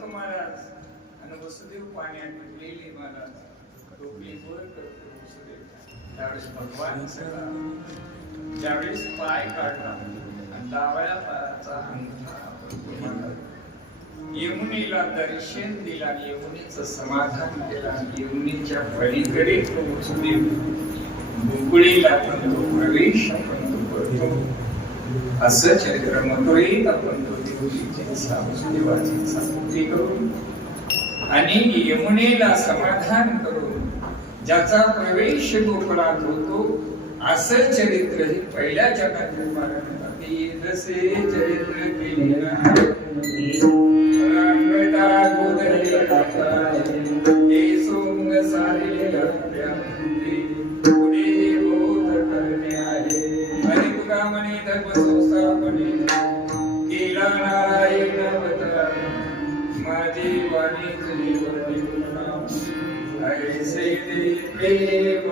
हनुमंत महाराज आणि वसुदेव पाण्यात गेलेले महाराज डोकली वर करतो वसुदेव. त्यावेळेस भगवान सगळा ज्यावेळेस पाय काढला आणि डाव्या पायाचा अंगठा यमुनेला दर्शन दिला, यमुनेचं समाधान केला. यमुनेच्या पलीकडे तो वसुदेव गोकुळीला पण तो प्रवेश आपण तो करतो. असं चरित्र मथुरेत आपण तो देवजीची वसुदेवाची स्तुती करून आणि यमुनेला समाधान करून ज्याचा प्रवेश गोकुळात होतो असं चरित्र हे पहिल्या जगात निर्माण जसे चरित्र केले सोंग सारे पुढे बोध करणे आहे. आणि तुका म्हणे धर्म संस्थापने केला नारायण अवतार. माझी वाणी तुझी वर्णी ऐसे प्रेम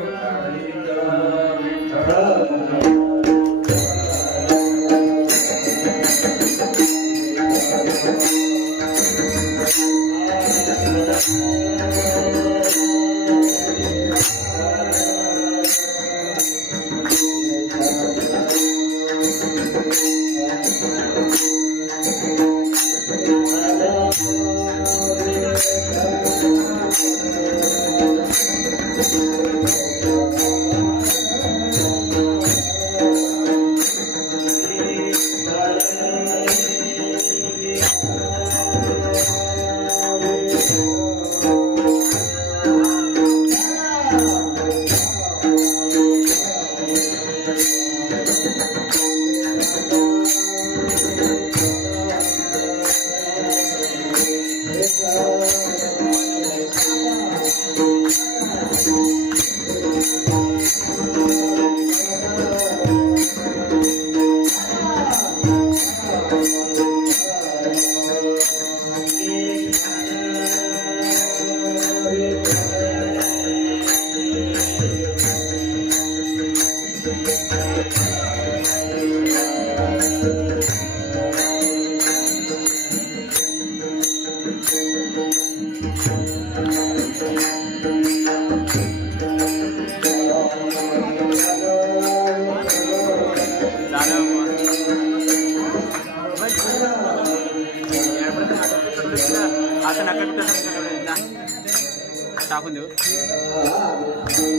टाकून देऊ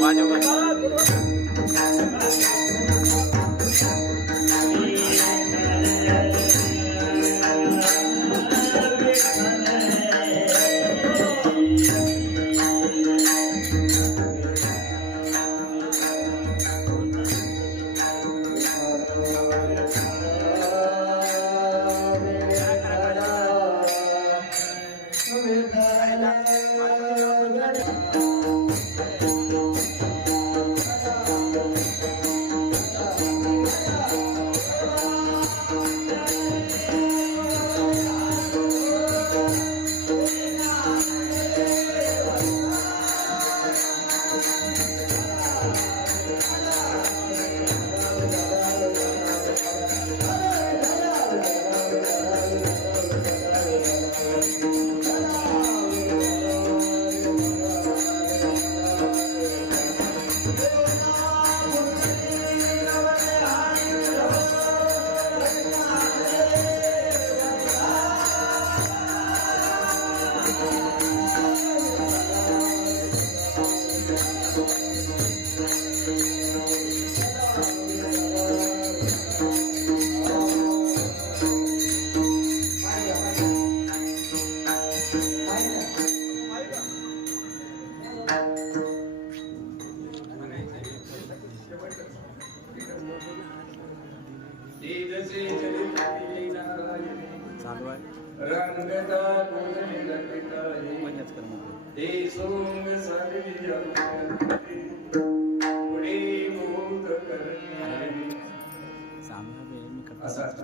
वाजव.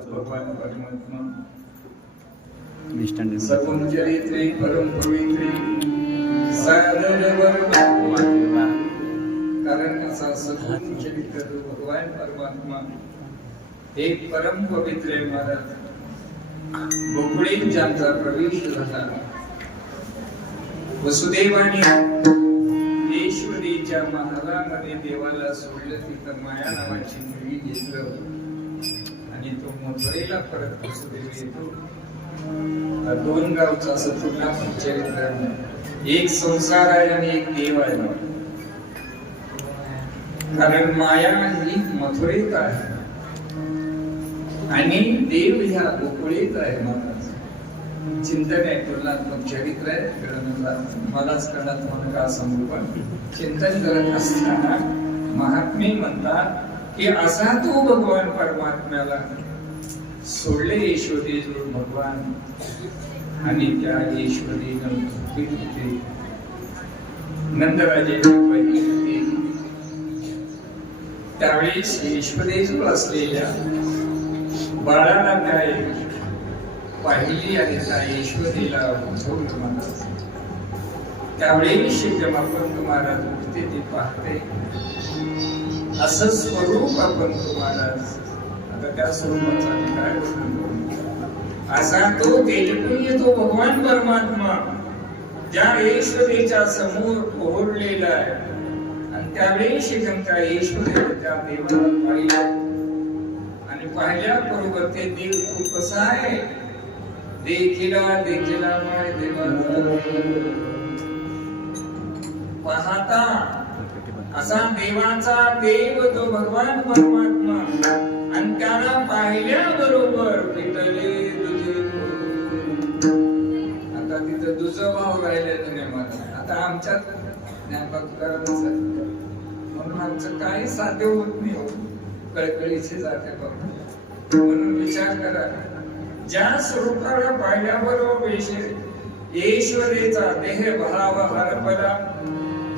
भगवान परमात्मा सगुण चरित्रे परम पवित्रे साधन कारण असा सगुण चरित्र भगवान परमात्मा एक परम पवित्र महाराज गोकुळीत ज्यांचा प्रवेश झाला वसुदेवाने ईश्वरीच्या महालामध्ये देवाला सोडलं, तिथं माया नावाची मुलगी घेतलं आणि तो मथुरेला परत वसुदेव येतो. दोन गावचा असं तुला चरित्र, एक संसार आहे आणि एक देव आहे. कारण माया ही मथुरेत आहे आणि देव ह्या गोकुळीत आहे. महाराज चिंतन आहे, तुलनात्मक चरित्र आहे, मलाच कळत म्हणून का सांगू, पण चिंतन करत असताना महात्मे म्हणतात की असा तो भगवान परमात्म्याला सोडले ईश्वरी जो भगवान आणि त्या ईश्वरीनं नंदराजे त्यावेळेस ईश्वरेजू असलेल्या बाळाला काय पाहिली आणि त्या ईश्वरीला उठवलं महाराज. त्यावेळेस आपण तुम्हाला उठते ते पाहते असं स्वरूप आपण तुम्हाला. आता त्या स्वरूपाचा काय असा तो तेजपुंज तो भगवान परमात्मा ज्या ईश्वरीच्या समोर ओढलेला आहे. आणि त्यावेळेस त्या ईश्वरीला त्या देवाला पाहिलं आणि पाहिल्या बरोबर ते देव तू कसा आहे देखिला माय देवा पाहता असा देवाचा देव तो भगवान परमात्मा. आणि त्याला पाहिल्या बरोबर पिटले तुझे. आता तिथं तुझं भाव राहिलेलं नाही मला. आता आमच्यात म्हणून आमचं काही साध्य होत नाही, कळकळीचे जाते बघ. म्हणून विचार करा, ज्या स्वरूपाला पाहिल्याबरोबर ईश्वरेचा देह भाव हरपला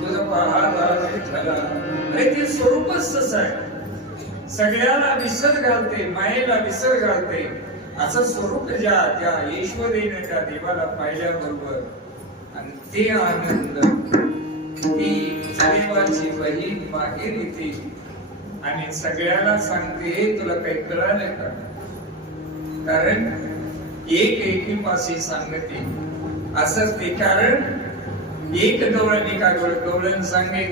तुझं पाहता झाला. अरे ते स्वरूपच तसं आहे, सगळ्याला विसर घालते, मायेला विसर घालते. असं स्वरूप ज्या त्या ईश्वरीने त्या देवाला पाहिल्याबरोबर आणि ते आनंद ती देवाची बहीण बाहेर येते आणि सगळ्याला सांगते तुला काही कळालं का. कारण एक एकीपाशी सांगते असंच ते. कारण एक गवळणी काय गवळण सांगे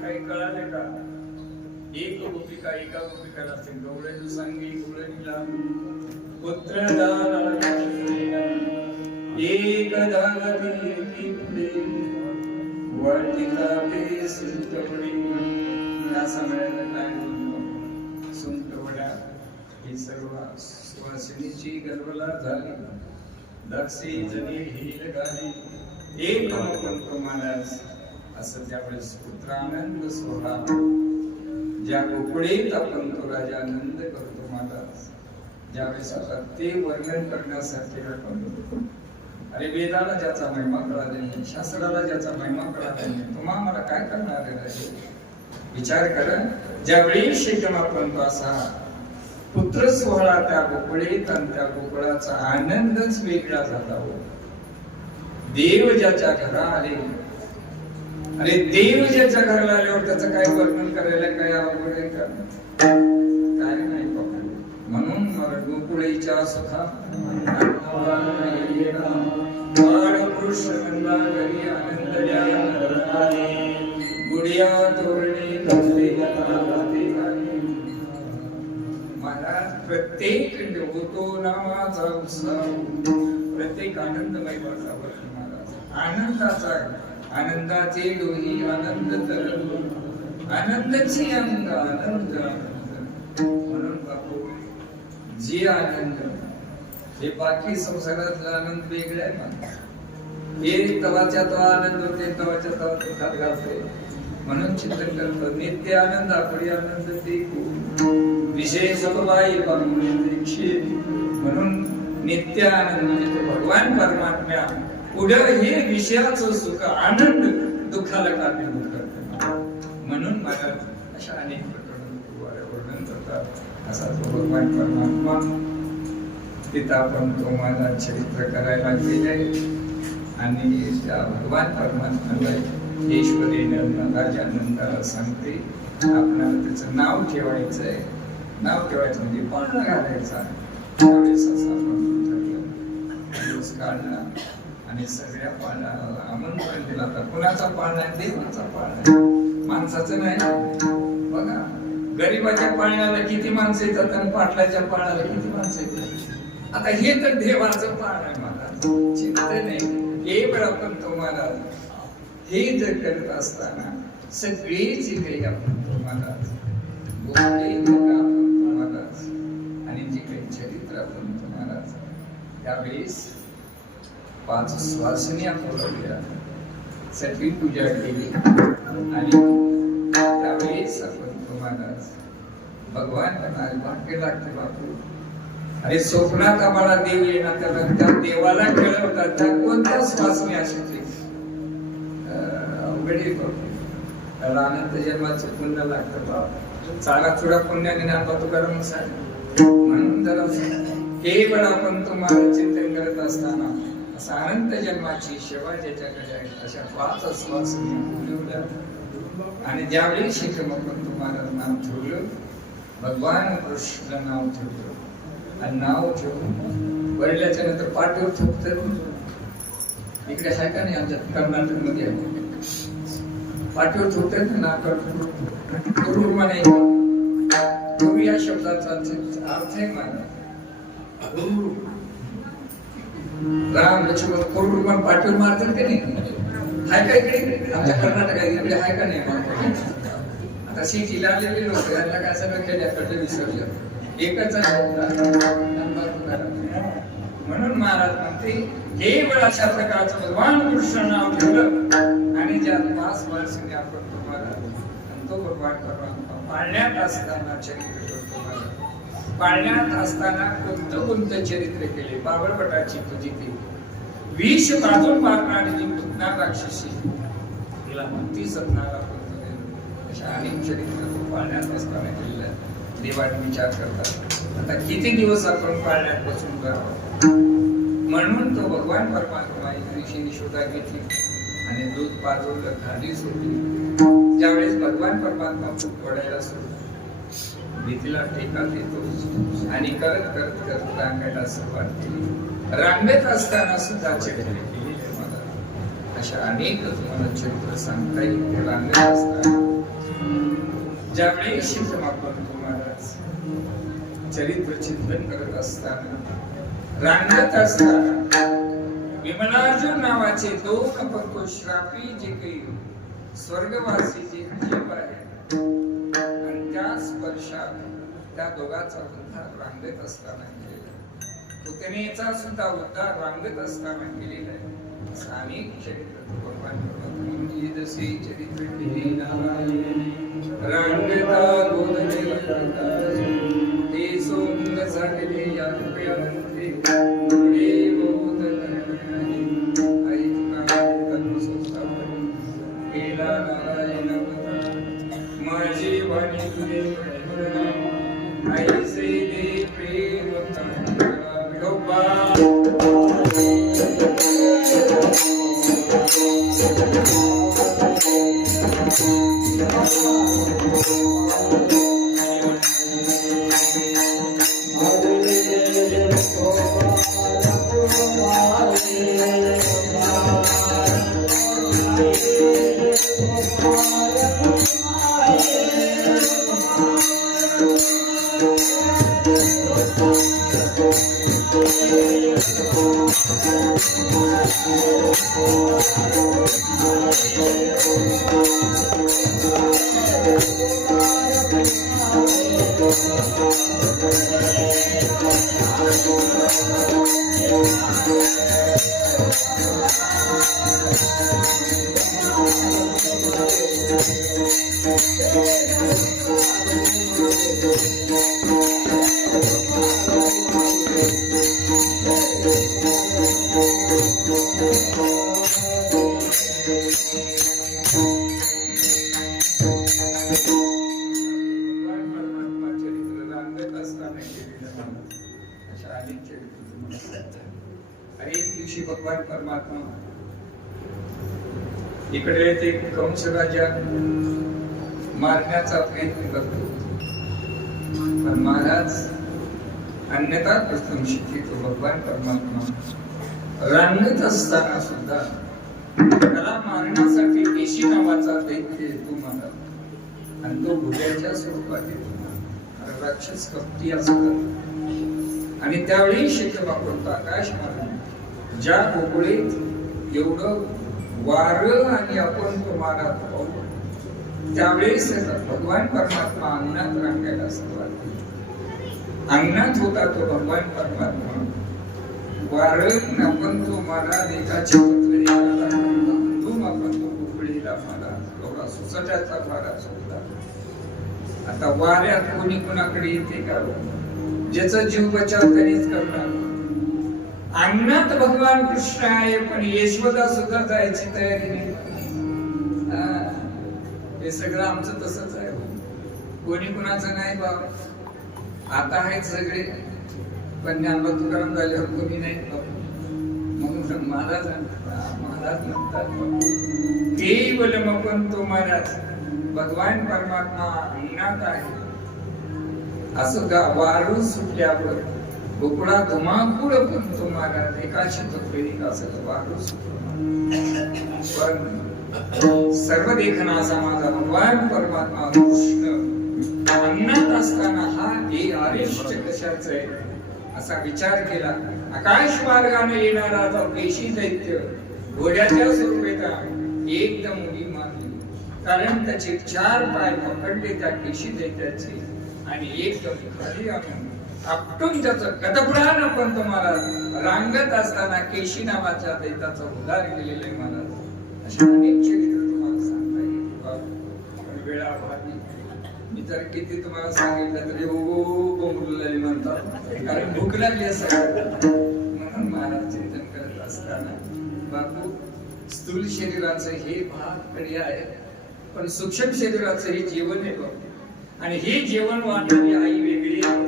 काही कळाले का. एक गोपिका एका गोपिकाला गवळणी सांगे गवळणीला पुत्र एक धागती एकी पुढे वाटिका ते सुंटवडी. या समयाला काय होतं, सुंटवड्या ही सर्व सुवासिनीची गर्भला झाली. दक्षी जनी हील गाली एक नको महाराज. असं त्यावेळेस पुत्रानंद सोहळा ज्या गोकुळीत आपण तो राजानंद करतो महाराज. ज्यावेळेस आता ते वर्णन करण्यासाठी आपण अरे वेदाला ज्याचा महिमा कळाला नाही, शास्त्राला ज्याचा महिमा कळाला नाही, तुम्हा मला काय करणार आहे. विचार करा, ज्यावेळी शिकम आपण तो असा पुत्र सोहळा त्या गोकुळीत आणि त्या गोकुळाचा आनंदच वेगळा झाला. देव ज्याच्या घरा आले, अरे देव ज्याच्या घराला आल्यावर त्याचं काय वर्णन करायला काय अवघड आहे का. काय नाही. म्हणून गोकुळीच्या सुखा कृष्ण घरी आनंदल्या गुडिया तोरणे महाराज प्रत्येक होतो नामाचा उत्सव प्रत्येक आनंदमय वातावरण महाराज आनंदाचा आनंदाचे डोही आनंद तरंग आनंदाची अंग आनंद म्हणून बापू जे आनंद हे बाकी संसारातला आनंद वेगळा आहे ना हे तवाच्या तवा आनंद होते तवाच्या तवा दुःखात घालते म्हणून चिंतन करतो नित्य आनंद आपली आनंद ते विषय समवायी म्हणून नित्य आनंद म्हणजे तो भगवान परमात्म्या पुढे हे विषयाचं सुख आनंद दुःखाला कारणीभूत करतो म्हणून मला अशा अनेक प्रकरण वर्णन करतात असा तो भगवान परमात्मा तिथं आपण तो माझा चरित्र करायला गेले आणि त्या भगवान परमात्म्याला ईश्वरीनं राजानंदाला सांगते आपल्याला त्याचं नाव ठेवायचं आहे नाव ठेवायचं म्हणजे पाळणा घालायचा त्यावेळेस असं आपण दिवस काढला आणि सगळ्या पाळण्याला आमंत्रण दिलं आता कुणाचा पाळणा आहे देवाचा पाळणा माणसाचं नाही बघा गरीबाच्या पाळण्याला किती माणसं येतात आणि पाटलाच्या पाळण्याला किती माणसं येतात आता हे तर देवाचं पाळणं आहे मला चिंता नाही हे वेळ आपण तुम्हाला हे जर करत असताना सगळे जे काही आपण तुम्हाला तुम्हाला आणि जे काही चरित्र आपण तुम्हाला त्यावेळेस 5 श्वासनी आपण सगळी पूजा केली आणि त्यावेळेस आपण तुम्हाला भगवान भाग्य लागते बापू अरे स्वप्नात आम्हाला देव येणार त्या देवाला खेळवतात त्या कोणत्या श्वासनी असेल त्याला अनंत जन्माचं पुण्य लागतं बाप चारा चुडा पुण्याने नाम तुकाराम सांग म्हणून जरा केवळ आपण तुम्हाला चिंतन करत असताना असं अनंत जन्माची सेवा ज्याच्याकडे आहे अशा 5 श्वासनी आणि ज्यावेळी शिकम आपण तुम्हाला नाम ठेवलं भगवान कृष्ण नाव ठेवलं आणि नाव ठेवून वडिलाच्या नंतर पाठीवर थोपतात इकडे आहे का नाही आमच्या कर्नाटक मध्ये पाठीवर थोपतात ना करू म्हणे गुरु या शब्दाचा अर्थ आहे मला गुरु राम लक्ष्मण करू पण पाठीवर मारतात का नाही हाय का इकडे आमच्या कर्नाटकात इकडे आहे का नाही आता शेतीला आलेले लोक यांना काय सगळं खेड्याकडे विसरलं एकच म्हणून महाराज म्हणते हे वेळ अशा प्रकारचं भगवान कृष्ण नाव ठेवलं आणि ज्या 5 वर्षांनी आपण तुम्हाला तो भगवान परमात्मा पाळण्यात असताना चरित्र करतो पाळण्यात असताना कोणतं चरित्र केले बाबळपटाची तुझी ती विष बाजून मारणारी जी पुतना राक्षसी तिला मुक्ती सपनाला अशा अनेक चरित्र पाळण्यात असताना केलेलं आहे देवाने विचार करतात आता किती दिवस आपण पाळण्यात बसून राहावं म्हणून तो भगवान परमात्मा ऋषीने शोधा घेतली आणि दूध पाजवलं खाली सोडली ज्यावेळेस भगवान परमात्मा खूप पडायला सोडला भीतीला टेका देतो आणि करत करत करत रांगायला सुरुवात केली रांगेत असताना सुद्धा चरित्र केली मला अशा अनेक तुम्हाला चरित्र सांगता येईल रांगेत असताना ज्यावेळी शिक्षण आपण तुम्हाला चरित्र चिंतन करत असताना रांगत असताना विमलार्जुन नावाचे 2 पक्वश्रापी जे काही स्वर्गवासी जे जीव आहेत आणि त्या स्पर्शात त्या दोघांचा उद्धार रांगत असताना केलेला पुतनेचा सुद्धा उद्धार रांगत असताना केलेला आहे अनेक चरित्र भगवान जसे चरित्र केले रांगता गोदले ते सोंग झाले या कृपयानंते पुढे बोध केला नारायण माझे वाणी तुझे ऐसे दे प्रेम विठोबा एक दिवशी भगवान परमात्मा इकडे ते कंस राजा मारण्याचा प्रयत्न करतो, पण महाराज अन्यथा प्रथम शिक्षितो भगवान परमात्मा रांगत असताना सुद्धा त्याला मारण्यासाठी केशी नावाचा दैत्य येतो महाराज, आणि तो भुग्याच्या स्वरूपात येतो, राक्षस कपटी असतात. आणि त्यावेळी शिक्षक वापरतो आकाश मार्ग ज्या गोकुळीत एवढं वारं आणि आपण तो मारा त्यावेळेस भगवान परमात्मा अंगणात रांगायला सुरुवात केली. अंगणात होता तो भगवान परमात्मा, वारं आपण तो मारा एकाच्या आपण तो गोकुळीला मारा एवढा सुसटाचा भारा सोडला. आता वाऱ्यात कोणी कोणाकडे येते का? ज्याचा जीव बचाव तरीच करणार. अंगणात भगवान कृष्ण आहे, पण यशोदा सुद्धा जायची तयारी नाही. हे सगळं आमचं तसंच आहे, कोणी कुणाचं नाही बाबा. आता आहेत सगळे, पण ज्ञानबा तुकाराम झाल्यावर कोणी नाही म्हणून महाराज म्हणतात केवल मपंतो महाराज भगवान परमात्मा अंगणात आहे. असं वारू सुटल्यावर गोकुळा धुमाकूळ पण तो महाराज एकाशी तत्वेक असं वारू सुटलं. पण सर्व देखणाचा माझा भगवान परमात्मा कृष्ण अंगणात असताना हा हे अरिष्ट कशाच आहे असा विचार केला. आकाश मार्गाने येणारा आता पेशी दैत्य घोड्याच्या स्वरूपात एकदम उडी मारली, कारण त्याचे 4 पाय पकडले त्या पेशी दैत्याचे आणि एकदम खाली आणून आपटून त्याचं गतप्राण पण तुम्हाला रांगत असताना केशी नावाच्या दैत्याचा उद्धार केलेले महाराज. अशा अनेक चरित्र तुम्हाला सांगता येईल, वेळाभावी मी तर किती तुम्हाला सांगितलं तरी बोंबलेले म्हणतात, कारण भूक लागली असं म्हणून महाराज चिंतन करत असताना बापू स्थूल शरीराचं हे भाग कडे आहे, पण सूक्ष्म शरीराचं हे जीवन आहे बापू. आणि हे जीवन वाढणारी आई वेगळी आहे.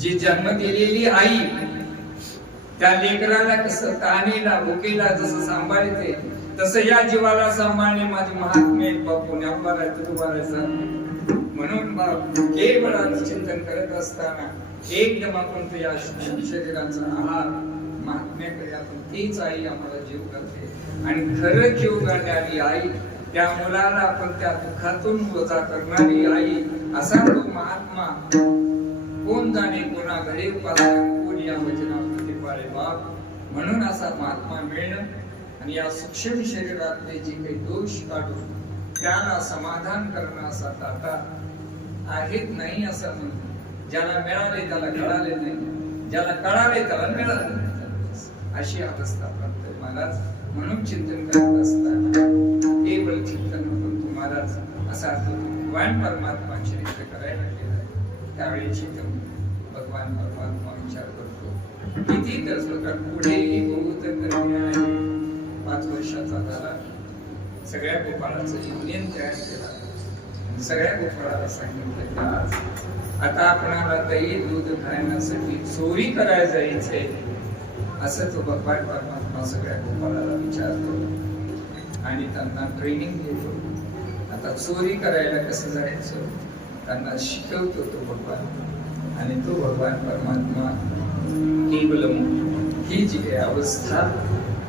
जी जन्म दिलेली आई त्या लेकराला कसं तानेला भुकेला जसं सांभाळते तसं या जीवाला सांभाळणे माझे महात्मे बापू न्यापारायचं तुबारायचं. म्हणून केवळ चिंतन करत असताना एकदम आपण तो या शरीराचा आहार महात्म्याकडे आपण तीच आई आम्हाला जीव करते. आणि खरं जीव करणारी आई त्या मुलाला आपण त्या दुःखातून वजा करणारी आई असा तो महात्मा कोण जाणे कोणा घरी उपासना कोण या वचनाप्रती पाळे बाप. म्हणून असा महात्मा मिळणं आणि या सूक्ष्म शरीरातले जे काही दोष काढून त्याला समाधान करणं असा दाता आहेत नाही असं म्हणून. ज्याला मिळाले त्याला कळाले नाही, ज्याला कळाले त्याला मिळाले नाही, अशी अवस्था प्राप्त महाराज. म्हणून चिंतन करत असताना केवळ चिंतन करून महाराज असा भगवान परमात्मा चरित्र करायला गेला. त्यावेळी चिंतन भगवान परमात्मा विचार करतो किती तर पुढे बहुत करणे आहे. 5 वर्षाचा झाला, सगळ्या गोपाळाचं युनियन तयार केला. सगळ्या गोपाळाला सांगितलं आता आपणाला दही दूध खाण्यासाठी चोरी करायला जायचंय असं तो भगवान परमात्मा सगळ्या गोपाळाला विचारतो आणि त्यांना ट्रेनिंग देतो. आता चोरी करायला कसं जायचं त्यांना शिकवतो तो भगवान. आणि तो भगवान परमात्मा केवल ही जी काही अवस्था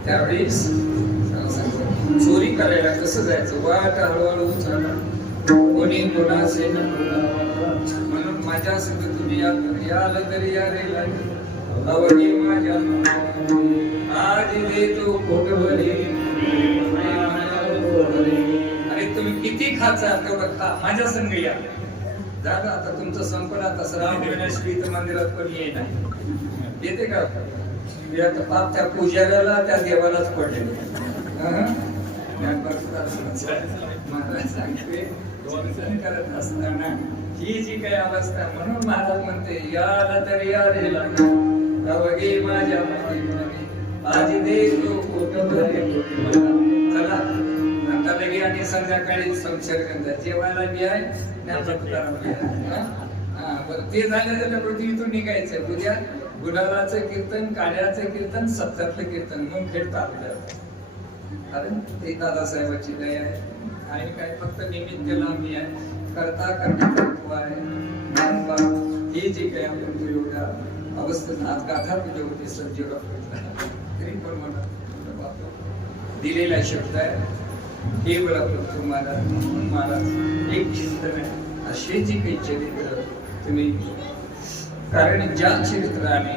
त्यावेळेस चोरी करायला कसं जायचं वाट हळूहळू झाला. कोणी कोणाचे न माझ्या संग तुम्ही याल तरी या रे अवघे माझ्या आज देतो पोटभरी. अरे तुम्ही किती खाचा तेवढं खा, माझ्या संग या. जागा आता तुमचं संपला. आता श्रावण गणेशवी मंदिरात पण येईना येते का? पाप त्या पुजाऱ्याला त्या देवालाच पडले. महाराज सांगते करत असताना ही जी काही अवस्था, म्हणून महाराज म्हणते याला तरी या रे अवघे माझ्या आज देतो पोटभरी. चला आता लगे आणि संध्याकाळी संसर्ग जेवायला बी आहे. ते झालं पृथ्वीतून निघायचं. उद्या गुलाबाचं कीर्तन, काड्याचं कीर्तन, सप्तातलं कीर्तन मग खेळतात. कारण ते दादासाहेबाची दया आहे आणि काय फक्त निमित्त लांबी आहे. करता करता आहे. हे जे काही आपण एवढ्या अवस्थेत आज गाथा दिली होती सज्जोगा तरी पण मला दिलेला शब्द आहे. हे वेळा तुम्हाला मला एक चिंतन आहे. असे जे काही चरित्र तुम्ही, कारण ज्या चरित्राने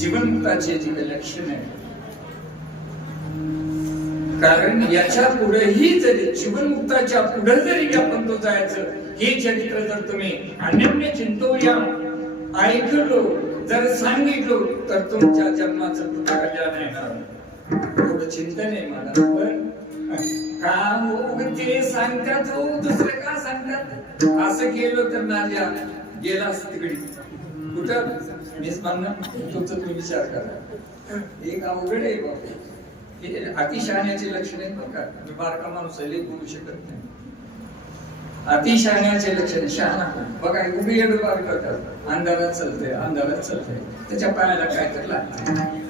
जीवनमुक्ताचे जे काही लक्षण आहे, कारण याच्या पुढेही जरी जीवनमुक्ताच्या पुढे जरी आपण तो जायचं, हे चरित्र जर तुम्ही अन्योन्य चिंतूया ऐकलो, जर सांगितलो, तर तुमच्या जन्माचं कल्याण येणार. एवढं चिंतन आहे मला. पण का हो ते सांगतात, हो दुसरं का सांगतात? असं केलं तर माझ्या गेलास तिकडे कुठं मीच म्हणणं. तुमचं तुम्ही विचार करा. एक अवघड आहे बाबा. हे अतिशहाण्याचे लक्षण आहे बघा. मी बारका माणूस आहे, बोलू शकत नाही. अतिशहाण्याचे लक्षण शहाणा बघा. उभी येड बार करतात. अंधारात चालतंय, अंधारात चालतंय. त्याच्या पायाला काय तर लागतंय,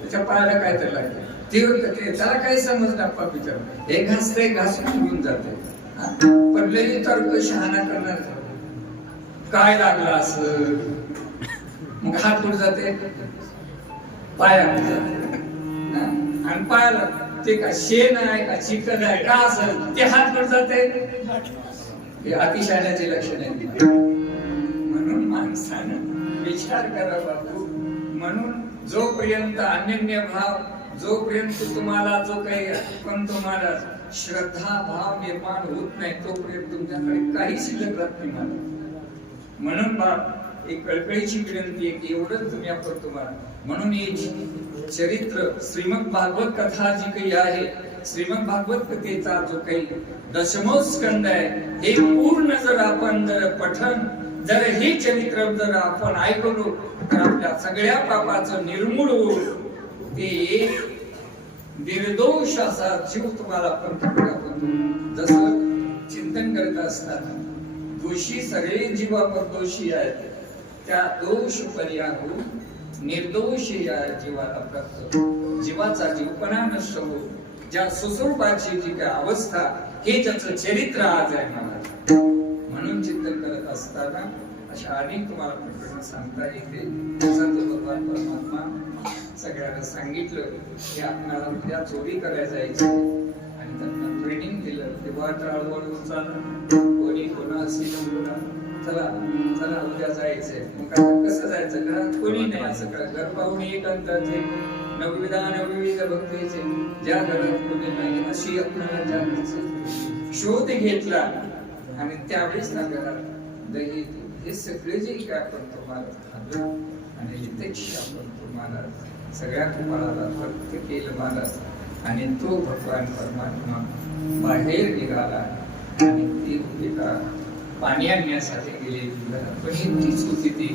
त्याच्या पायाला काय तर लागतंय. त्याला काही समजणार पाप विचार. हे घासते घासून निघून जाते. पण लई तर्क शहाणा करणार काय लागला असं. मग हात कुठे जाते? पाया आणि पायाला ते का शेण आहे का चिकन आहे का असं ते हात कुठे जाते? हे अतिशहाण्याचे लक्षण आहे. म्हणून माणसानं विचार करा बाबू. म्हणून जोपर्यंत अनन्य भाव, जोपर्यंत तुम्हाला जो काही पण तुम्हाला श्रद्धा भाव निर्माण होत नाही, तोपर्यंत तुमच्याकडे काही शिल्लक राहत नाही. मला म्हणून बाप एक कळकळीची विनंती आहे की एवढंच तुम्ही आपण तुम्हाला. म्हणून हे चरित्र श्रीमद भागवत कथा जी काही आहे, श्रीमद भागवत कथेचा जो काही दशमो स्कंद आहे, हे पूर्ण जर आपण जर पठन, जर हे चरित्र जर आपण ऐकलो, तर आपल्या सगळ्या पापाचं निर्मूळ होईल. ते एक निर्दोष असा जीव तुम्हाला जसं चिंतन करत असताना दोषी सगळे जीव आपण दोषी आहेत, त्या दोष परिहार निर्दोष या जीवाला प्राप्त, जीवाचा जीवपणा नष्ट हो, ज्या सुस्वरूपाची जी काय अवस्था, हे ज्याचं चरित्र आज आहे महाराज. म्हणून चिंतन करत असताना अशा अनेक तुम्हाला प्रकरण सांगता येते. संत भगवान परमात्मा सगळ्यांना सांगितलं की आपल्याला उद्या चोरी करायला जायचं आणि त्यांना ट्रेनिंग दिलं. तेव्हा हळूहळू चाललं, कोणी कोणा चला चला उद्या जायचंय. मग कसं जायचं? घरात कोणी नाही, असं करा. घर पाहून एक अंतरचे नवविध भक्तीचे, ज्या घरात कोणी नाही अशी आपल्याला जाण्याचा शोध घेतला. आणि त्यावेळेस ना घरात दही हे सगळे जे काय आपण तुम्हाला आणि हितेक्षी आपण तुम्हाला सगळ्या कुमाराला भक्त केलं महाराज. आणि तो भगवान परमात्मा बाहेर निघाला आणि ती भूमिका पाणी आणण्यासाठी गेली. पण तीच होती, ती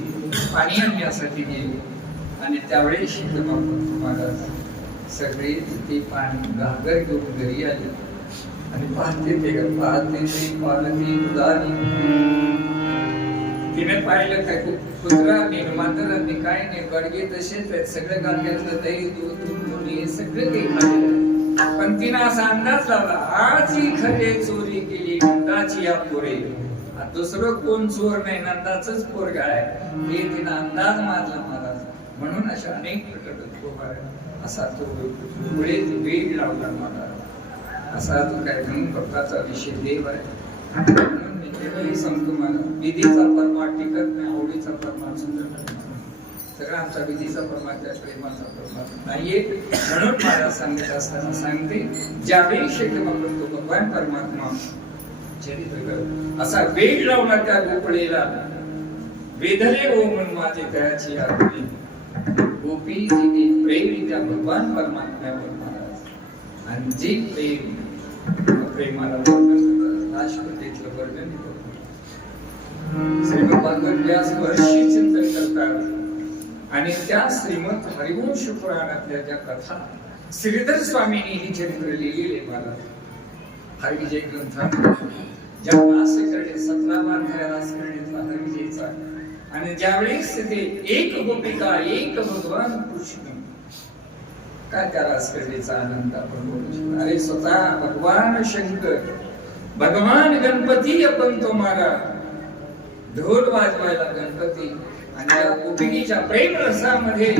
पाणी आणण्यासाठी गेली. आणि त्यावेळेस महाराज सगळे ते पाणी घागर घेऊन घरी आले आणि पाहते तिने पाहिलं काय कुत्रा नाही, मांजरांनी काय नाही, गडगे तसेच आहेत. सगळं गाडग्यातलं दही दूध हे सगळं काही खाल्लं. पण तिनं असा अंदाज लावला, आज ही खरे चोरी केली नंदाची या पोरे. दुसरं कोण चोर नाही, नंदाचंच पोरगा आहे, हे तिनं अंदाज मारला महाराज. म्हणून अशा अनेक प्रकट असा तो वेग लावला महाराज. असा तो काय म्हणून भक्ताचा विषय देव आहे. म्हणून मी तेव्हाही सांगतो मला विधीचा परमा टिकत नाही, आवडीचा परमा सुंदर सगळं आमचा विधीचा परमा त्या प्रेमाचा परमा नाहीये. म्हणून मला सांगत असताना सांगते, ज्यावेळी शक्य करतो भगवान परमात्मा चरित्र असा वेग लावला त्या गोपळेला, वेधले हो म्हणून माझे त्याची आठवणी. गोपी जी प्रेम त्या भगवान परमात्म्यावर महाराज, आणि जे प्रेम प्रेमाला वर्णन राष्ट्रपतीतलं वर्णन श्रीमद भागवत व्यास वर्षी चिंतन करतात. आणि त्या श्रीमद हरिवंश पुराणातल्या ज्या कथा श्रीधर स्वामींनी ही चरित्र लिहिलेले मला हरिविजय ग्रंथात ज्या रास करणे 17 रास करणेचा हरिविजयचा. आणि ज्यावेळेस ते एक गोपिका एक भगवान कृष्ण, काय त्या रास करणेचा आनंद आपण बोलू शकतो. अरे स्वतः भगवान शंकर भगवान गणपती आपण तुम्हाला ढोल वाजवायला गणपती, आणि त्या गोपिकीच्या प्रेम रसामध्ये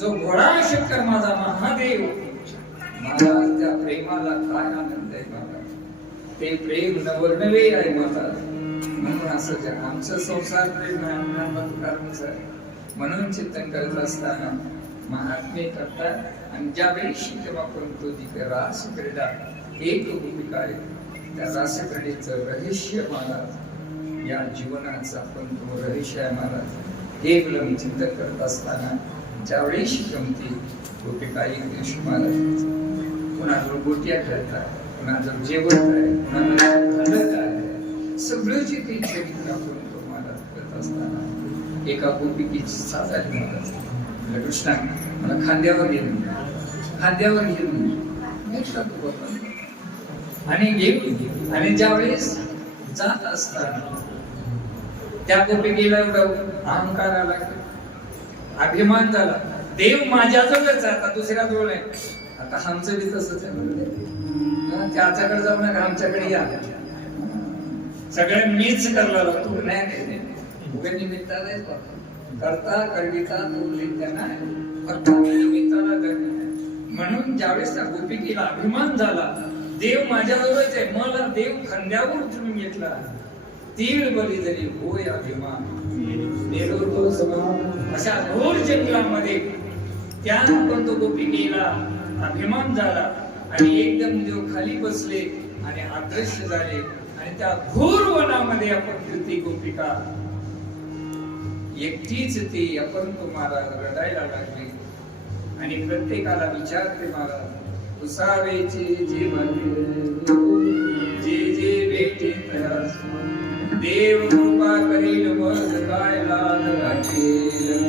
जो भोळा शंकर माझा महादेव, महाराज त्या प्रेमाला काय आनंद आहे महाराज, ते प्रेम नवर्णवे आहे महाराज. म्हणून असं आमचं संसार प्रेम म्हणून चिंतन करत असताना महात्मे करतात. आणि ज्यावेळी शिकवा करतो तिथे रास क्रीडा एक गोपिका आहे, त्या रास क्रीडेचं रहस्य महाराज, या जीवनाचा पण तो रहस्य आहे महाराज. हे मी चिंतन करत असताना ज्यावेळी शिकवती गोपिका एक दिवशी महाराज कुणाजवळ गोट्या खेळतात, कुणाजवळ जेवण आहे, कुणाला आहे, सगळं जे काही चरित्र आपण तो महाराज करत असताना एका गोपिकेची साथ आली महाराज. कृष्णा मला खांद्यावर घेऊन आणि घेऊन, आणि ज्यावेळेस जात असताना त्या गोपिकेला एवढा अहंकार आला, अभिमान झाला, देव माझ्याजवळच आहे, आता दुसऱ्या जवळ आहे. आता आमचं बी तसंच आहे, त्याच्याकडे जाऊ नका, आमच्याकडे या. सगळ्या मीच करला तू नाही उभे निमित्ताला करता करविता तो त्यांना फक्त निमित्ताला करणे. म्हणून ज्यावेळेस त्या गोपिकेला अभिमान झाला, देव माझ्याजवळच आहे, मला देव खांद्यावर उचलून घेतला, तीळ बली जरी होय अभिमान अशा घोर जंगलामध्ये त्या पण तो गोपिकेला अभिमान झाला. आणि एकदम देव खाली बसले आणि अदृश्य झाले. आणि त्या घोर वनामध्ये आपण फिरती गोपिका एकटीच ती आपण तुम्हाला रडायला लागली. आणि प्रत्येकाला विचारते महाराज, उसावेचे जे जे भेटे देव कृपा करील मग काय लाभ लागेल.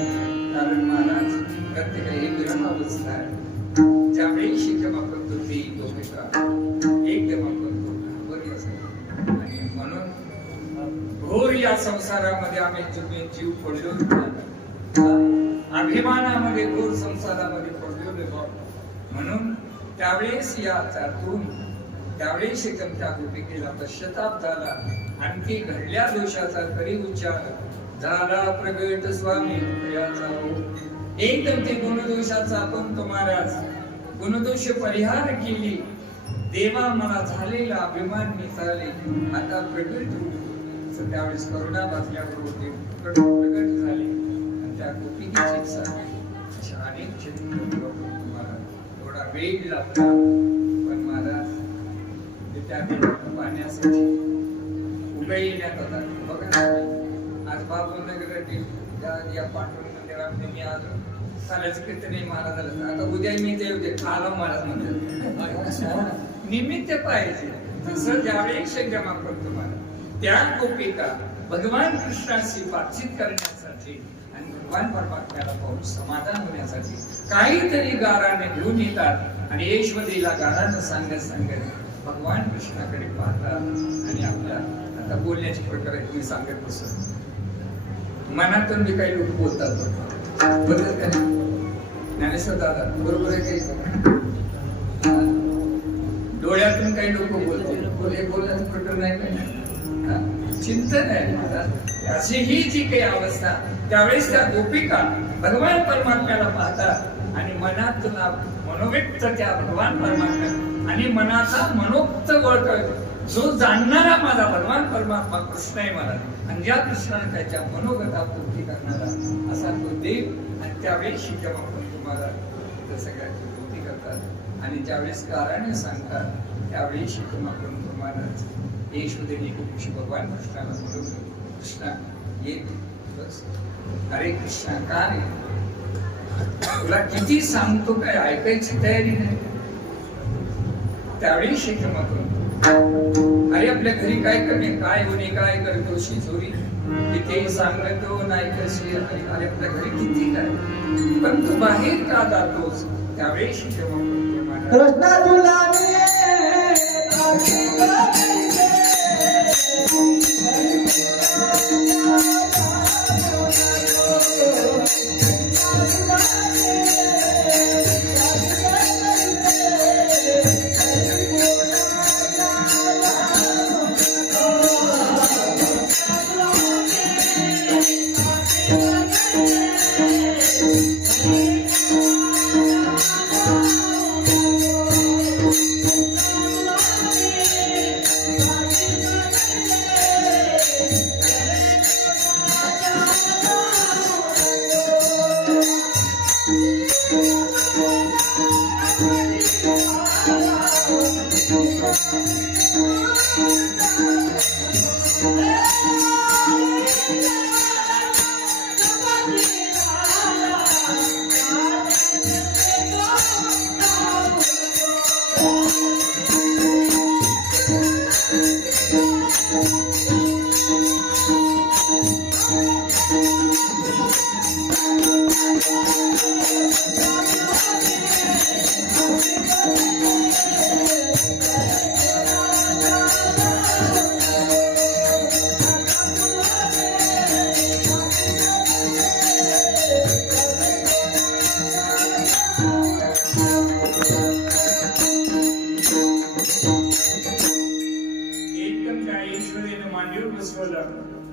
कारण महाराज प्रत्येक हे विरह अवस्था आहे, ज्यावेळी शिक्षमा करतो ती गोपिका एकदम आपण घाबरली असेल. आणि म्हणून घोर या संसारामध्ये आम्ही जीव पडलो, अभिमानामध्ये घोर संसारामध्ये पडलो. म्हणून त्यावेळेस या त्यातून त्यावेळेस त्या गोपिकेला पश्चाताप झाला. आणखी घडल्या दोषाचा तरी उच्चार झाला प्रगट स्वामी प्रियाचा. एकदम ते गुणदोषाचा आपण तो महाराज गुणदोष परिहार केली. देवा मला झालेला अभिमान निघाले, आता प्रगट होऊ. त्यावेळेस करुणा वाचल्याबरोबर प्रगट झाले. आणि त्या गोपिकेची इच्छा अशा अनेक चित्र तुम्हाला थोडा वेग लागला, पण महाराज त्या पाण्यासाठी उभे येण्यात होता. बघा आज बाबू नगर या पाठवून मंदिरामध्ये मी आज चालायचं कीर्तन महाराजाला, आता उद्या मी ते काला महाराज म्हणतात निमित्त पाहिजे. तसं ज्यावेळी संगमा करतो मला त्या गोपिका भगवान कृष्णाशी बातचीत करण्यासाठी आणि भगवान परमात्म्याला पाहून समाधान होण्यासाठी काहीतरी गाराने घेऊन येतात. आणि यशवंतीला गारानं सांगत भगवान कृष्णाकडे पाहतात. आणि आपला आता बोलण्याचे प्रकार आहे, तुम्ही सांगत बसत मनातून मी काही लोक बोलतात बदल का ज्ञानेश्वर दादा बरोबर आहे काही, डोळ्यातून काही लोक बोलते बोलण्याचं प्रकार नाही काही चिंतन आहे. अशी ही जी काही अवस्था त्यावेळेस त्या गोपिका भगवान परमात्म्याला पाहतात आणि मनातून मनोव्यक्त त्या भगवान परमात्म्या आणि मनाचा मनोक्त वळकळ जो जाणणारा माझा भगवान परमात्मा कृष्ण आहे मला, आणि ज्या कृष्णाने त्याच्या मनोगता पूर्ती करणारा असा तो देव. आणि त्यावेळेस जेव्हा तुम्हाला सगळ्याची पूर्ती करतात आणि ज्यावेळेस काराने सांगतात त्यावेळेस तुम्हाला यशोदेने भगवान कृष्णाला बोलवलं, कृष्णा ये बस. अरे कृष्णा का रे, तुला किती सांगतो काय ऐकायची तयारी नाही. त्यावेळी शिकमातून अरे आपल्या घरी काय करणे, काय होणे, काय करतो शिजोरी, किती सांगतो नाही कशी. अरे आपल्या घरी किती काय, पण तू बाहेर का जातोस. त्यावेळी शिकमातून कृष्णा तुला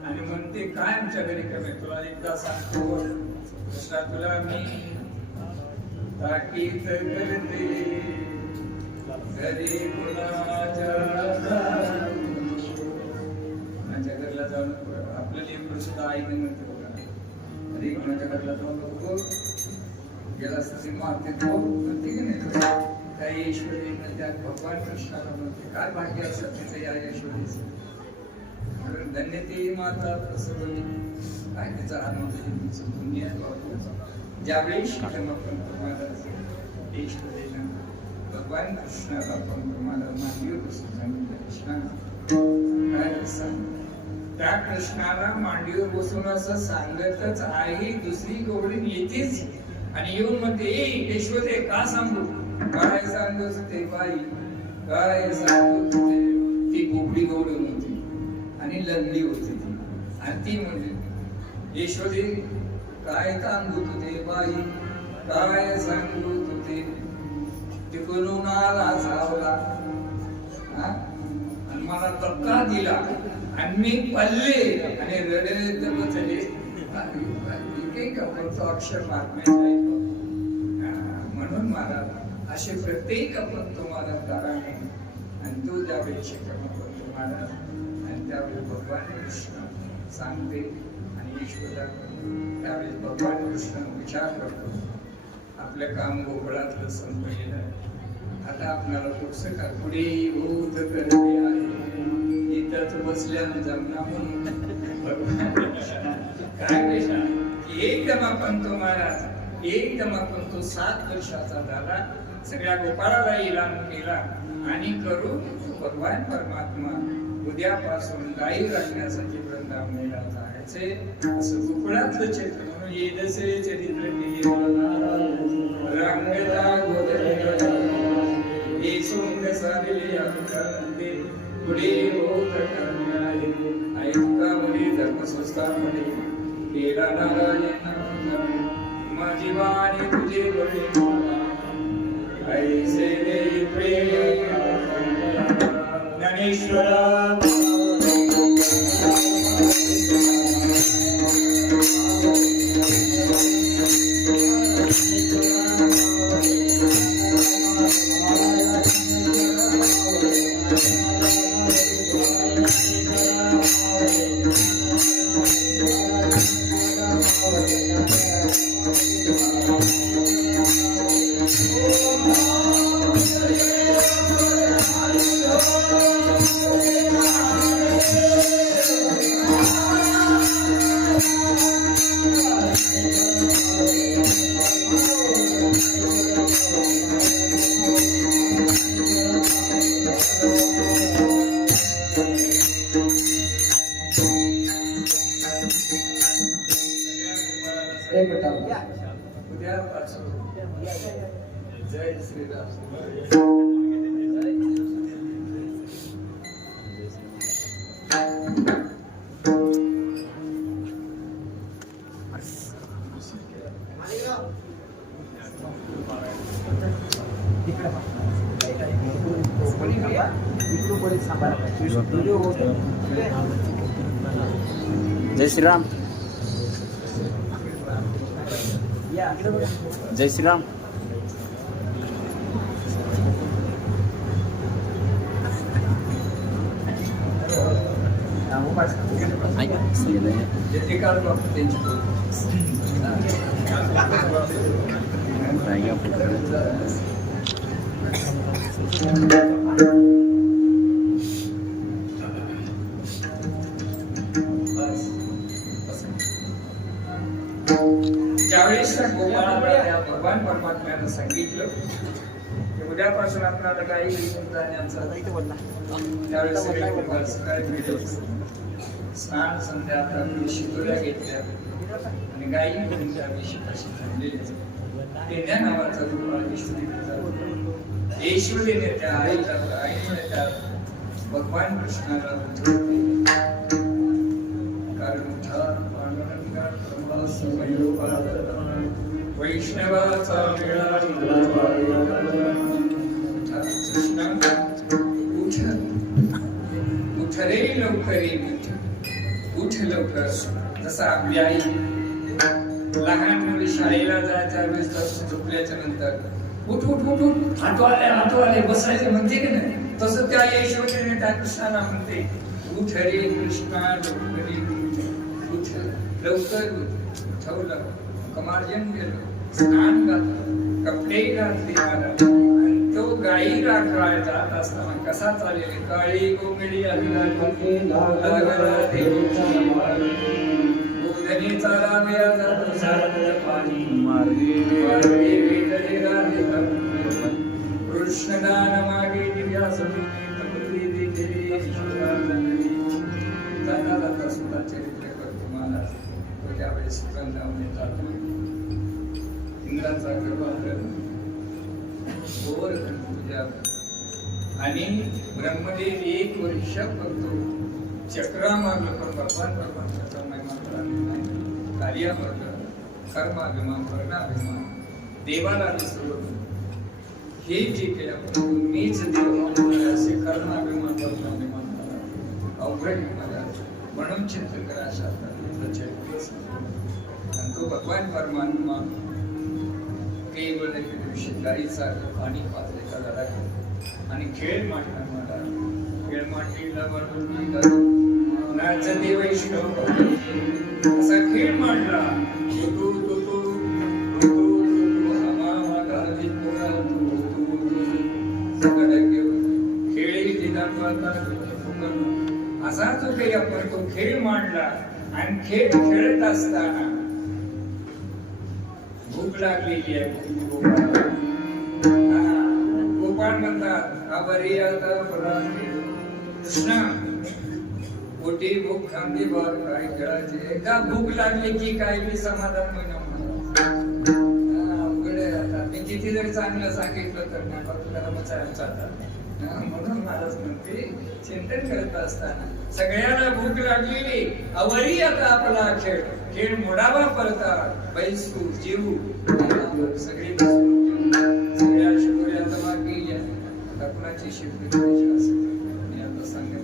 आणि म्हणते काय आमच्या घरी कमी, तुला एकदा सांगतो कृष्णा तुला मी ताकीद करते घरी कुणाच्या, माझ्या घरला जाऊन आपलं लेकरू सुद्धा आईने म्हणते बघा, घरी कुणाच्या घरला जाऊन नको गेला असते मारते तो म्हणते की नाही. त्या ईश्वरीनं त्या भगवान कृष्णाला म्हणते काय भाग्य असत तिचं या ईश्वरीचं, धन्य ती माता प्रसवली, काय त्याचा आनंद पुण्य. ज्यावेळी भगवान कृष्णाला आपण तुम्हाला मांडीवर बसून सांगितलं कृष्णा काय सांग. त्या कृष्णाला मांडीवर बसून असं सांगतच आहे. दुसरी गवळीण येतेच आणि येऊन म्हणते यशोदे का सांगू, काय सांगत ते बाई, काय सांगत ती गोपडी गवळीण होती आणि लंगडी होती ती. आणि ती म्हणजे यशोदे काय सांगू तुझे बाई, काय सांगू तुझे, तिकडून आला सावला आणि मला धक्का दिला आणि मी पडले आणि रडत बसले. अक्षर मारण्यात म्हणून मला असे प्रत्येक आपण तुम्हाला कारण आणि तो ज्यावेळी शिकवतो तुम्हाला आणि त्यावेळी भगवान कृष्ण सांगते आणि ईश्वरा त्यावेळी भगवान कृष्ण विचार करतो आपलं काम गोकुळातलं संपलेलं आहे. आता आपल्याला पुढचं का पुढे होत करते आहे इथंच बसल्यानं जमना म्हणून काय एकदम आपण तो महाराज एकदम आपण तो 7 वर्षाचा झाला. सगळ्या गोपाळाला ऐलान केला आणि करू भगवान परमात्मा उद्यापासून गाई राखण्यासाठी वृंदावनेला जायचे असं गोकुळातलं चित्र म्हणून येदसे चरित्र रंगला गोदरे हे सोंग सारिले अंतरंते पुढे होत करण्याले ऐका मुली धर्मसंस्थामध्ये केला नारायण माझी वाणी तुझे बळे ऐसे दे प्रेम ज्ञानेश्वरा. उद्यापासून जय श्रीराम. जय श्रीराम. जय श्रीराम. ज्यावेळेस गोपाळाला त्या भगवान परमात्म्यानं सांगितलं की उद्यापासून आपल्याला काही घेऊन जाण्याचा, त्यावेळेस सगळे गोपाळ सकाळी भेटले, स्नान संध्या शितोऱ्या घेतल्या आणि गायी घेऊन त्या अभिषेकाशी थांबलेल्या. पेंड्या नावाचा गोपाळ ईश्वरीने त्या आईने त्या भगवान कृष्णाला कारण वैष्णवाचा मेळा उठ रे लवकरी, उठ लवकर. जसं आपली आई लहान मुली शाळेला जायच्या वेळेस झोपल्याच्या नंतर उठ उठ उठ उठ, हातो आले बसायचे म्हणते की नाही, तसं त्या यशोदेने त्या कृष्णाला म्हणते उठ रे कृष्णा लवकरी, उठ लवकर. ठेवलं, कमार्जन केलं, स्नान घातलं, कपडे घातले, आणि तो गाई राखायला जात असताना कसा चालेल, काळी कोंबडी गोधनी चाराव्या जातो सारं पाणी, कृष्णदान मागे दिव्या जाता जाता सुद्धा चरित्र करतो महाराज. त्यावेळेस वृंदावने जातो, इंद्राचा घोर पूजा आणि ब्रह्मदेव 1 वर्ष करतो. चक्रामार्ग पण भगवान परमात्म्याचा महिमा नाही, कार्यामार्ग, कर्माभिमान, वर्णाभिमान, देवाला विसरून हे जे काही आपण मीच देव असे कर्माभिमान, वर्णाभिमान अवघड मला म्हणून चिंतन करा. अशा आणि तो भगवान परमात्मा केवळ दिवशी गाईचा पाणी पाजले का आणि खेळ मांडला मला, खेळ मांडला नाचते वैष्णव असा खेळ मांडला. खेळी असा जो काही आपण तो खेळ मांडला आणि खेळ खेळत असताना भूक लागलेली आहे. गोपाळ म्हणतात कृष्ण पोटी भूक खांदी बार काय खेळायचे, एकदा भूक लागली की काय बी समाधान मी किती जरी चांगलं सांगितलं तर म्हणून महाराज म्हणते चिंतन करत असताना सगळ्यांना भूक लागलेली, अवरी आता आपला खेळ खेळ मोडावा पडता, बैसू जीव सगळी सगळ्या शिकवल्या जमा केल्या. आता कुणाची शिकवली आता सांगत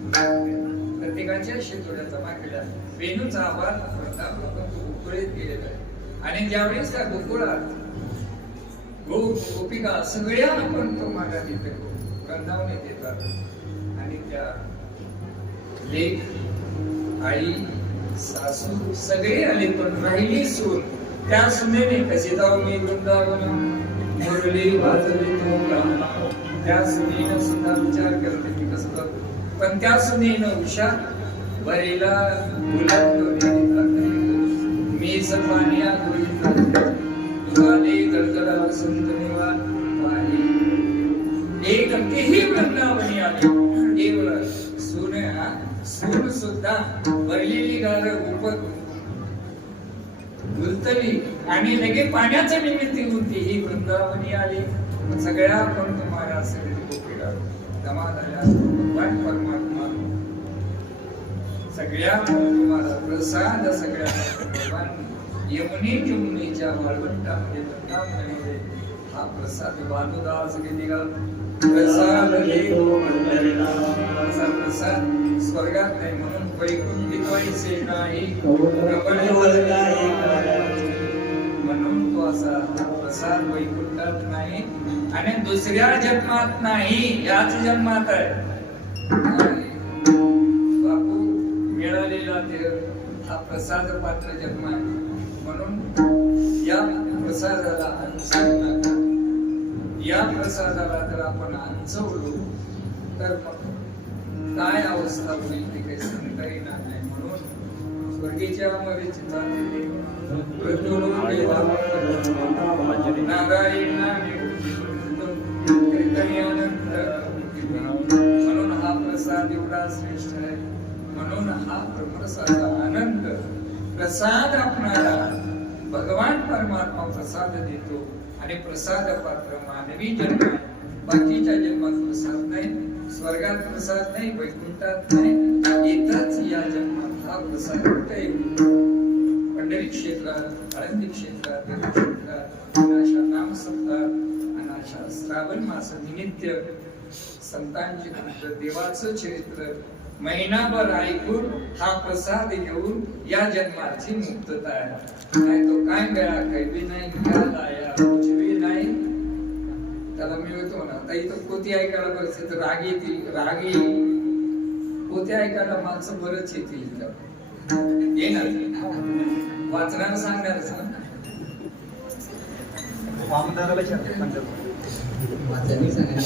प्रत्येकाच्या शिकवल्या जमा केल्या. वेणूचा आवाज गोकुळीत गेलेला आहे आणि ज्यावेळेस त्या गोकुळात गोपिका सगळ्या आपण तो मागा देतो, वृंदावने देतात आणि त्या लेक आई सासू सगळे आले पण राहिली सून. त्या सुनेने कशी जाऊ मी वृंदावन, मुरली वाजली तो गाणं. त्या सुनेनं सुद्धा विचार करते मी कसं जाऊ, पण त्या सुनेनं उषा बरेला मी सपानिया तुझाले जळजळ वसंत निवार पाणी. एक तेही वृंदावनी आली, केवळ सून सुद्धा भरलेली गार उपत गुलतली आणि लगे पाण्याचं निमित्त होती ही वृंदावनी आली. सगळ्या पण तुम्हाला जमा झाल्या भगवान परमात्मा सगळ्या तुम्हाला प्रसाद सगळ्या भगवान यमुनेच्या वाळवंटामध्ये वृंदावनामध्ये हा प्रसाद बालुदास गेलेला प्रसाद देतो असा प्रसाद स्वर्गात नाही म्हणून वैकुंठी पैसे नाही म्हणून तो असा प्रसाद वैकुंठात नाही आणि दुसऱ्या जन्मात नाही, याच जन्मात आहे. बापू मिळालेला ते हा प्रसाद पात्र जन्म आहे म्हणून या प्रसादाला अनुसरू नका. या प्रसादाला जर आपण अंचवलो तर काय अवस्था होईल ते काही सांगता येणार नाही. म्हणून स्वर्गीच्या मध्ये म्हणून हा प्रसाद एवढा श्रेष्ठ आहे. म्हणून हा प्रसादाचा आनंद प्रसाद आपणाला भगवान परमात्मा प्रसाद देतो आणि प्रसाद पात्र मानवी जन्म आहे. बाकीच्या जन्मात प्रसाद नाही, स्वर्गात प्रसाद नाही, वैकुंठात नाही, इथंच या जन्मात हा प्रसाद पंढरी क्षेत्रात, आळंदी क्षेत्रात, अशा नाम सप्ताहात आणि अशा श्रावण मास निमित्त संतांचे कृत्य, देवाचं चरित्र महिनाभर ऐकून हा प्रसाद घेऊन या जन्माची मुक्तता आहे. नाही तो काय गया काही नाही मिळाला कुछ भी नाही त्याला मिळतो ना. आता इथं पोती ऐकायला बरंच तर राग येतील, रागी पोती ऐकायला माणसं बरंच येतील येणार, वाचणार सांगणारच ना.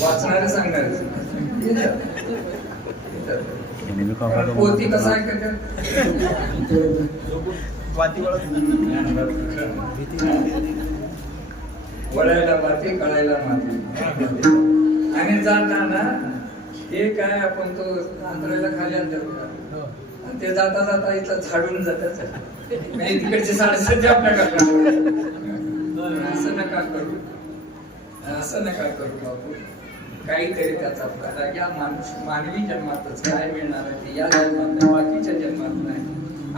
वाचणार सांगणारच पोती कसं ऐकायचं वळायला माती कळायला माती आणि जाताना हे काय आपण तो आंध्राला खाली आणतो ते जाता जाता इथं झाडून जातात तिकडचे साडेसातशे आपल्या असं नका करू, असं नका करू बापू. काहीतरी त्याचा फायदा या मानवी जन्मातच काय मिळणार आहे या जन्मात, बाकीच्या जन्मात नाही.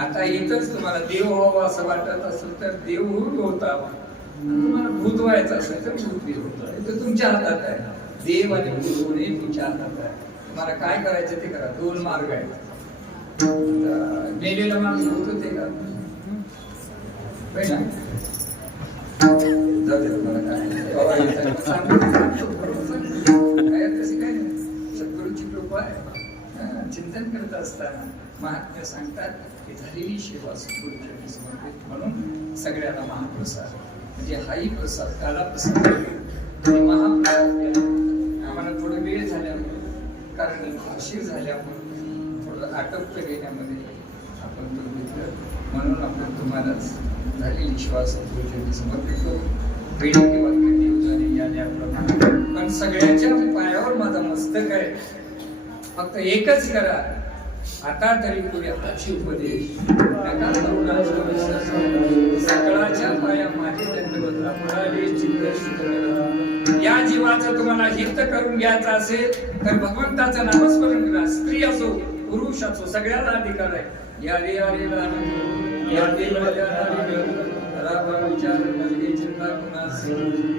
आता इथंच तुम्हाला देव व्हावं असं वाटत असेल तर देव होता, तुम्हाला भूत व्हायचं असेल तर भूत देव होता. हे तुमच्या हातात आहे. देव आणि भूत होणे तुमच्या हातात आहे. तुम्हाला काय करायचं ते करा. दोन मार्ग आहेत. मेलेला माणूस भूत होते का? सद्गुरूची कृपा आहे. चिंतन करत असताना महात्म्य सांगतात की झालेली सेवा सद्गुरूच्या समर्पित म्हणून सगळ्यांना महाप्रसाद म्हणजे हाही प्रसाद काला प्रसाद आणि महाप्रसाद. आम्हाला थोडं वेळ झाल्यामुळे कारण उशीर झाल्यामुळे थोडं आटोपतं घेण्यामध्ये आपण तो घेतलं म्हणून आपण तुम्हालाच झालेली श्वास समर्पित करू. पण सगळ्यांच्या पायावर माझा मस्तक आहे. फक्त एकच करा आता तरी पुढे उपदेश सगळ्याच्या पाया माझे दंडवत अपराधे चित्त. या जीवाचं तुम्हाला हित करून घ्यायचं असेल तर भगवंताचं नामस्मरण करा. स्त्री असो पुरुष असो सगळ्याला अधिकार आहे. या रे या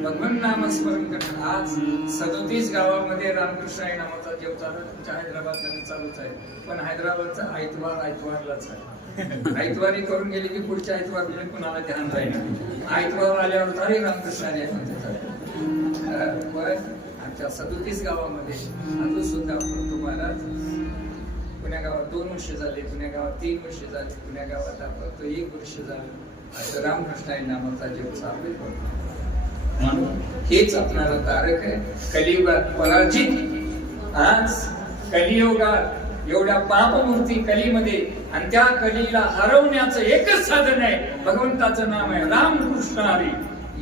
भगवान नामस्मरण करणं. आज 37 गावामध्ये रामकृष्ण नामाचा जप चालू आहे. तुमच्या हैदराबाद मध्ये चालूच आहे. पण हैदराबादचा आयतवारलाच आहे. आयतवारी करून गेले की पुढच्या आयतवार कुणाला ध्यान राहील. आयतवार आल्यावर तरी रामकृष्ण आमच्या 37 गावामध्ये अजून सुद्धा तुम्हाला पुण्या गावात 2 वर्ष झाले, पुण्या गावात 3 वर्ष झाले, पुण्या गावात फक्त 1 वर्ष झालं. असं रामकृष्ण नामाचा जप चालू आहे. म्हणून हेच आपणाला तारक आहे. कलियुगात पराजित. आज कलियुगात एवढ्या पापमूर्ती कलीमध्ये आणि त्या कलीला हरवण्याचं एकच साधन आहे. भगवंताचं नाम आहे रामकृष्ण हरी.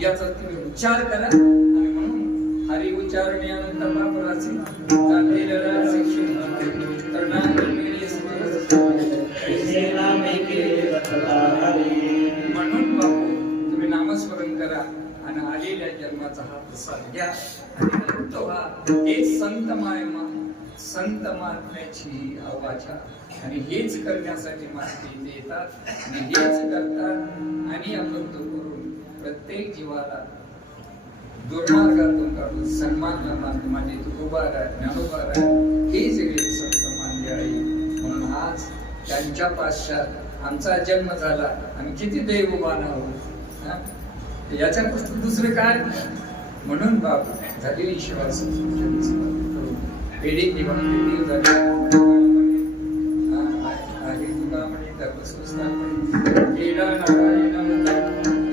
याचा तुम्ही उच्चार करा आणि म्हणून हरी उच्चारण्यानंतर पापराची म्हणून म्हणून बापू तुम्ही नामस्मरण करा आणि आलेल्या जन्माचा हा प्रसाद घ्या आणि मुक्त व्हा. हेच संत महात्म्याची आवाजा आणि हेच करण्यासाठी माणसे इथे येतात आणि हेच करतात आणि आपण तो करून प्रत्येक जीवाला दुर्मार्गातून काढून सन्मानला मार्गामध्ये तुकोबारा ज्ञानोबारा हे सगळे संत मानले आहे. म्हणून आज त्यांच्या पाश्चात आमचा जन्म झाला आम्ही किती दैववान आहोत याच्यापासून दुसरं काय. म्हणून बाबा झालेली शिवास पेढी किंवा पेढी झाली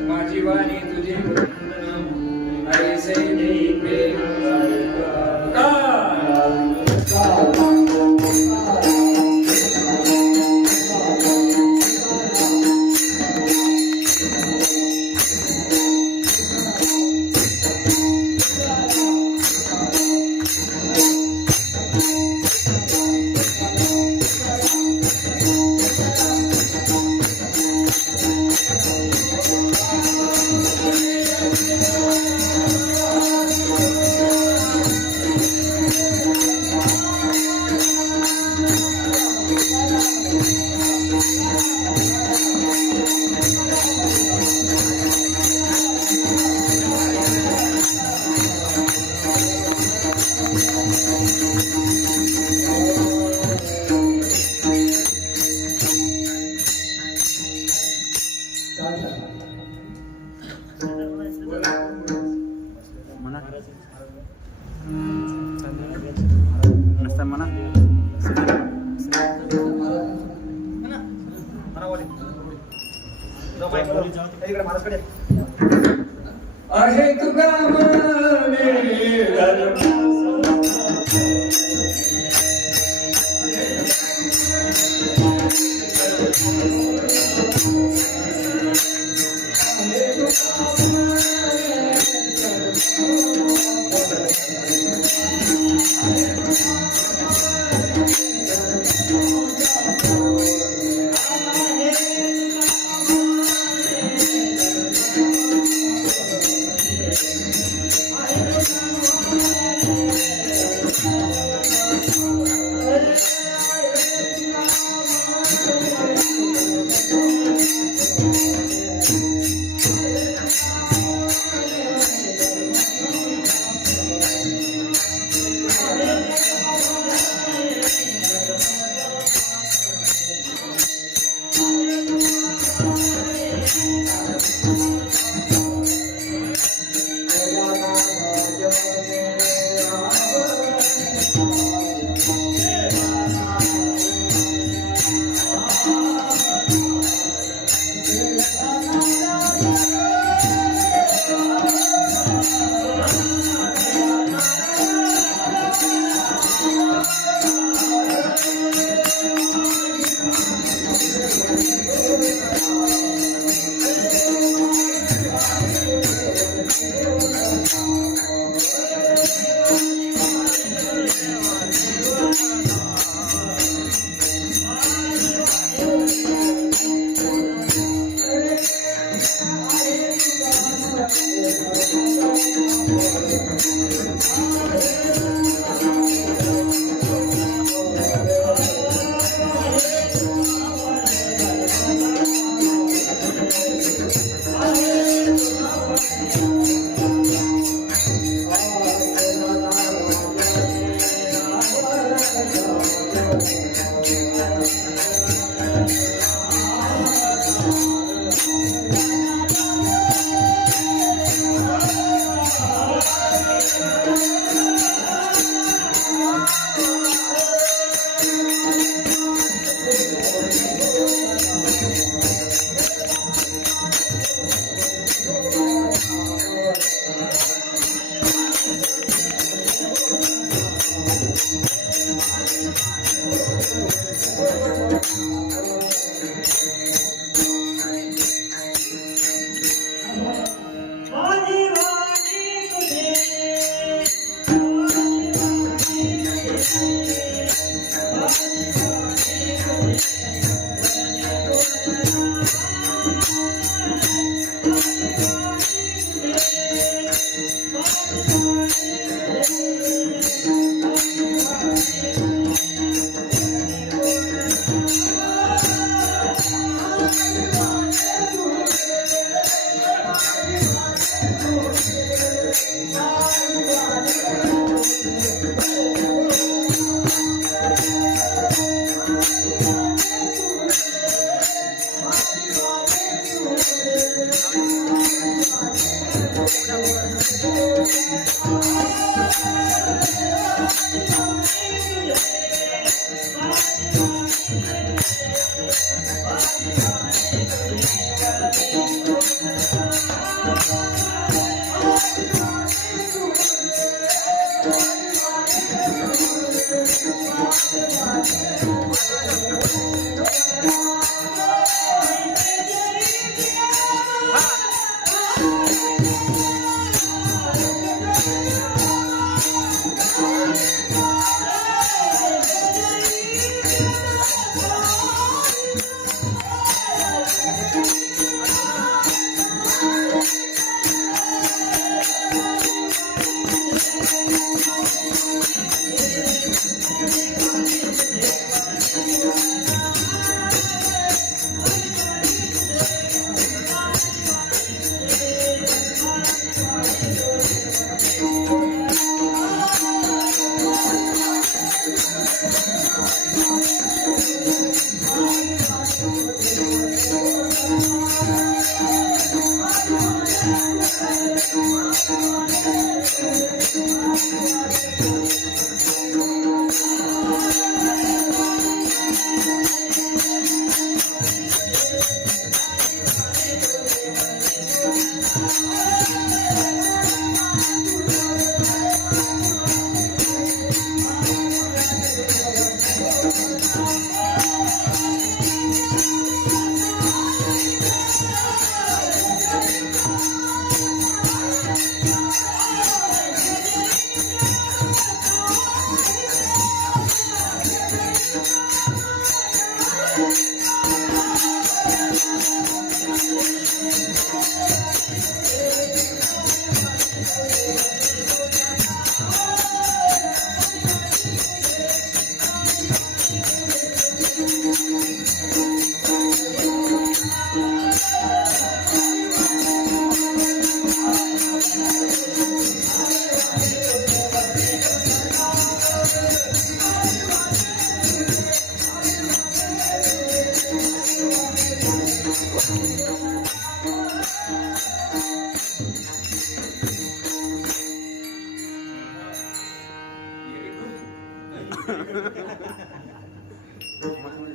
माझी वाणी तुझे ऐसे प्रेम नसता म्हणा. आहे तुका मने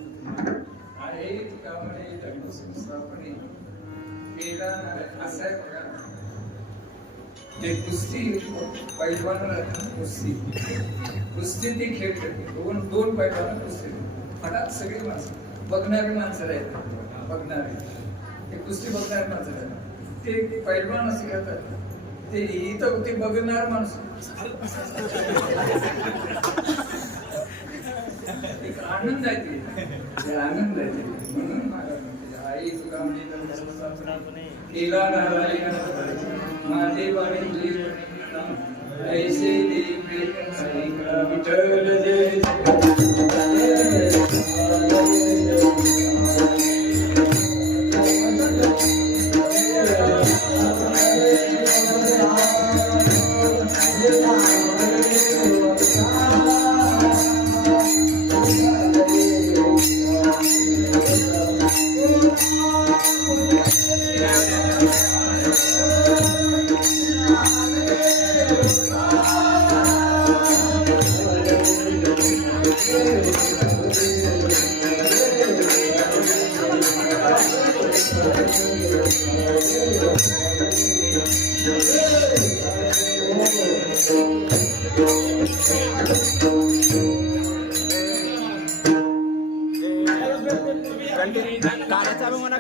आहे त्यामुळे धर्मसंस्थापने केला असं आहे बघा. ते कुस्ती पैलवान कुस्ती ती खेळते दोन पैलवान कुस्ती फटात सगळी माणसं बघणारी माणसं आहेत बघणारे ते कुस्ती बघणारी माणसं आहेत ते पैलवान असे करतात ते इथं ते बघणार माणसं एक आनंद आहे ते आनंद आहे म्हणून आई तुका म्हणजे केला नारायण माझे वाणी ऐसे देवे ऐका विठ्ठल जय काला चालू म्हणा